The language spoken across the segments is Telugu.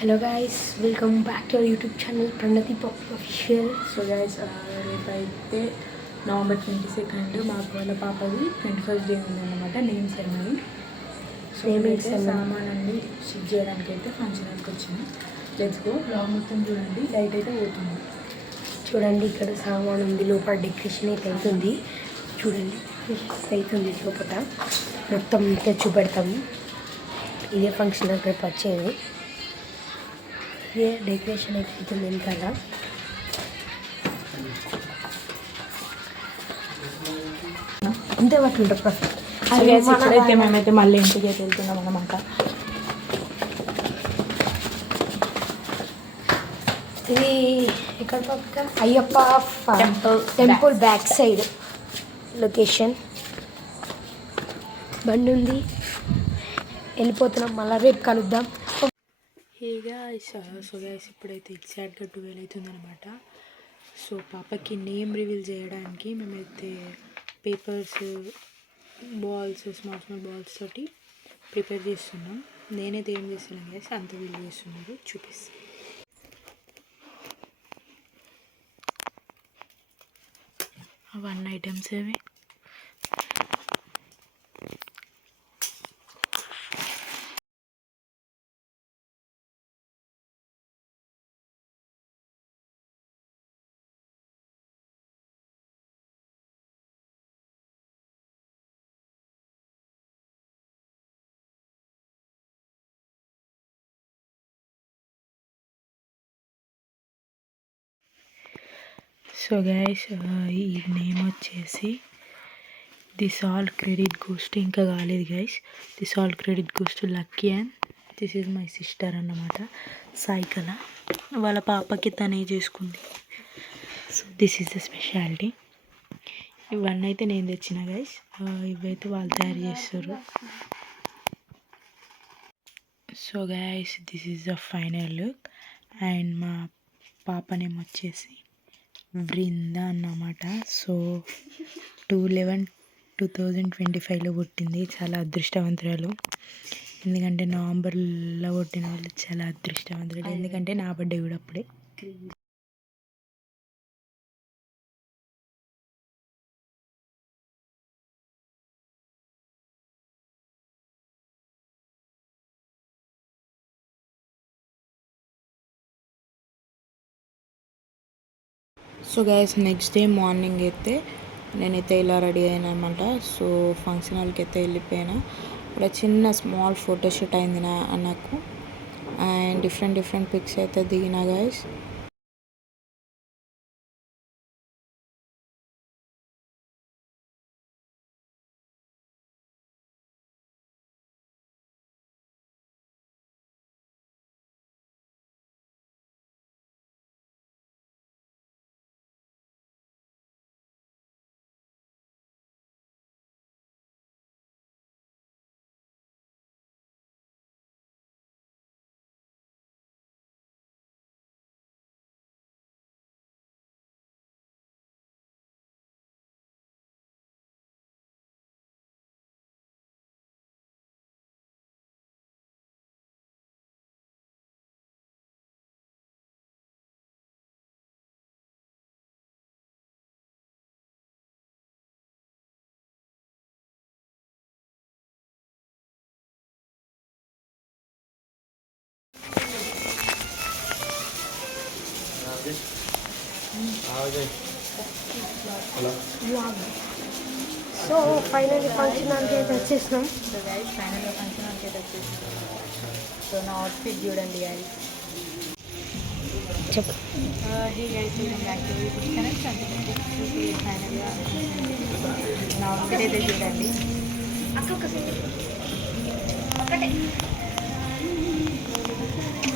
Hello guys welcome back to YouTube channel Pranathi pop official so guys రేపైతే నవంబర్ ట్వంటీ సెకండ్ మాకు వాళ్ళ పాపది ట్వంటీ ఫస్ట్ డే ఉందన్నమాట నేమ్ సెరమనీ సో ceremony. సామాన్ అన్ని షిఫ్ట్ చేయడానికి అయితే ఫంక్షన్ హాల్కి వచ్చినాం. లెట్స్ గో బ్లాగ్ మొత్తం చూడండి. లైట్ అయితే పోతుంది. చూడండి ఇక్కడ సామాన్ ఉంది లోపల డెకరేషన్ అయితే అవుతుంది. చూడండి అవుతుంది లోపల. మొత్తం తెచ్చు పెడతాము ఇదే ఫంక్షన్ అక్కడ వచ్చేది. డెకరేషన్ అయితే అవుతుంది వెనకాల అంతే పట్టుంటారు సో గైస్ ఇక్కడైతే మేమైతే మళ్ళీ ఇంటికి అయితే వెళ్తున్నాం అనమాట ఇది ఎక్కడ పక్క? Ayyappa Temple temple back side location బండి ఉంది. వెళ్ళిపోతున్నాం మళ్ళీ రేపు కలుద్దాం. హే సో గైస్ ఇప్పుడైతే ఎగ్జాక్ట్గా ట్వెల్వ్ అవుతుందనమాట సో పాపకి నేమ్ రివీల్ చేయడానికి మేమైతే papers balls small small balls తోటి ప్రిపేర్ చేస్తున్నాం. నేనైతే ఏం చేస్తున్నాను గైస్ అంత వీళ్ళు చేస్తున్నారు. చూపిస్తాను వన్ ఐటమ్స్ ఏవి? సో గైస్ ఈ నేమ్ వచ్చేసి this all credit goes to. ఇంకా కాలేదు guys. This all credit goes to Lucky and this is my sister అన్నమాట సాయికల వాళ్ళ పాపకి తనే చేసుకుంది. So this is the speciality. ఇవన్నీ అయితే నేను తెచ్చిన గైస్. ఇవైతే వాళ్ళు తయారు చేస్తారు. So guys this is the final look. And మా పాప బృంద అన్నమాట so two eleven two thousand twenty ఫైవ్లో పుట్టింది. చాలా అదృష్టవంతురాలు. ఎందుకంటే నవంబర్లో పుట్టిన వాళ్ళు చాలా అదృష్టవంతులు ఎందుకంటే నా బర్త్డే కూడా అప్పుడే. So guys next day morning అయితే నేనైతే ఇలా రెడీ అయినా అనమాట సో ఫంక్షన్ హాల్కి అయితే వెళ్ళిపోయినా. ఇక్కడ చిన్న స్మాల్ ఫోటోషూట్ అయింది నా నాకు అండ్ డిఫరెంట్ డిఫరెంట్ పిక్స్ అయితే దిగిన గైస్ సో ఫైనల్ ఫంక్షన్ అంటే వచ్చేసినాం? సో గైస్ ఫంక్షన్ అయితే వచ్చేసాను? సో నా అవుట్ఫిట్ చూడండి గైస్ చెప్పు. Hi guys back to YouTube channel ఫైనల్గా నా అవుట్ఫిట్ అయితే చూడండి?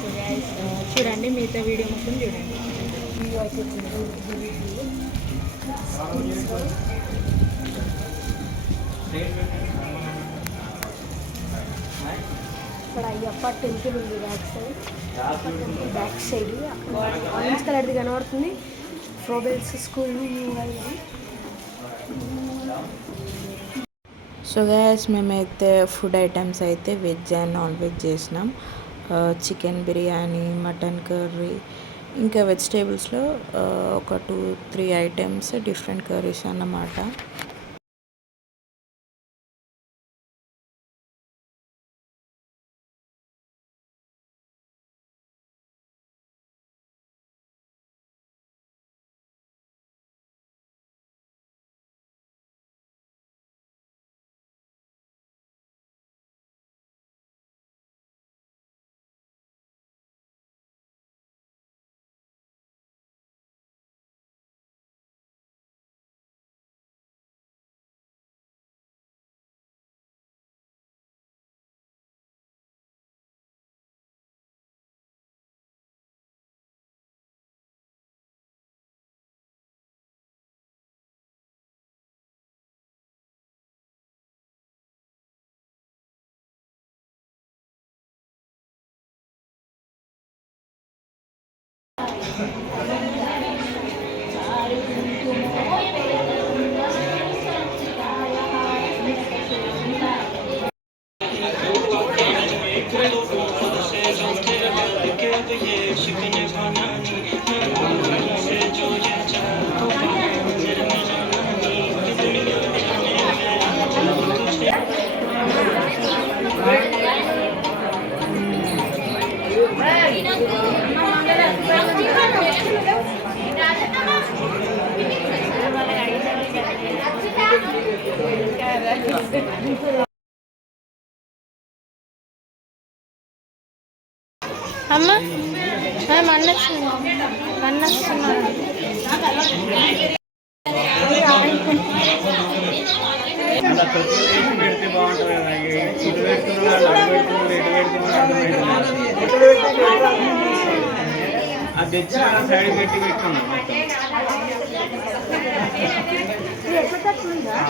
సో గైస్ చూడండి మిగతా వీడియో మొత్తం చూడండి. ఇక్కడ అయ్యప్ప టెంపుల్ ఉంది back side. Temple back side orange కలర్ది కనబడుతుంది. ఫ్రోబెల్స్ స్కూల్ సో గ్యాస్ మేమైతే ఫుడ్ ఐటమ్స్ అయితే వెజ్ అండ్ నాన్ వెజ్ చేసినాం చికెన్ బిర్యానీ మటన్ కర్రీ ఇంకా వెజిటేబుల్స్లో ఒక two three items different curries అన్నమాట. అమ్మ? మనం అన్న అన్న పెడితే బాగుంటుంది కదా ఇటు అటు అది తెచ్చి సైడ్ పెట్టి పెట్టుకున్నాం ఏది అక్కడ చీర అవుతుంది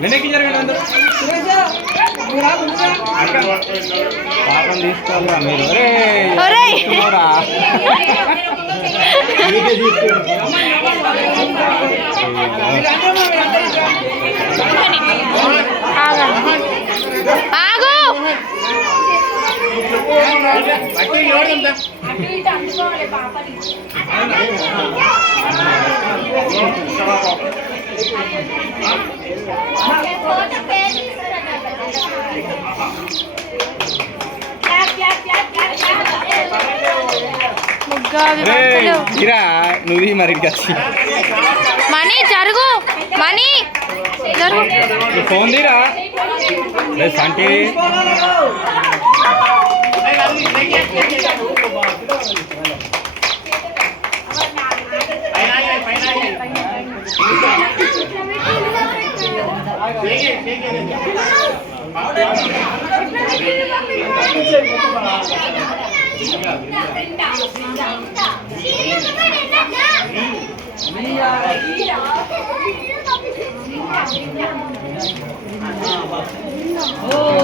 వెనక్కి జరగండి అందరూ. పాపం తీసుకోవాలా మీరు. ఒరేయ్, ఒరేయ్. తీసుకున్నారా? ఆగు. నువ్వు మరి మనీ జరుగు. మనీ. జరుగు ఈ ఫోన్ తీరా రే సంటి Oh.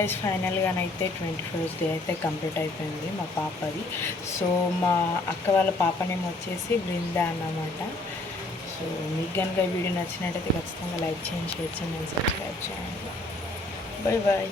గైస్ ఫైనల్గానైతే ట్వంటీ ఫస్ట్ డే అయితే కంప్లీట్ అయిపోయింది మా పాపది. సో మా అక్క వాళ్ళ పాప నేమ్ వచ్చేసి బృందా అన్నమాట సో మీకు కనుక వీడియో నచ్చినట్టయితే ఖచ్చితంగా లైక్ చేయండి షేర్ చేయండి సబ్స్క్రైబ్ చేయండి. Bye bye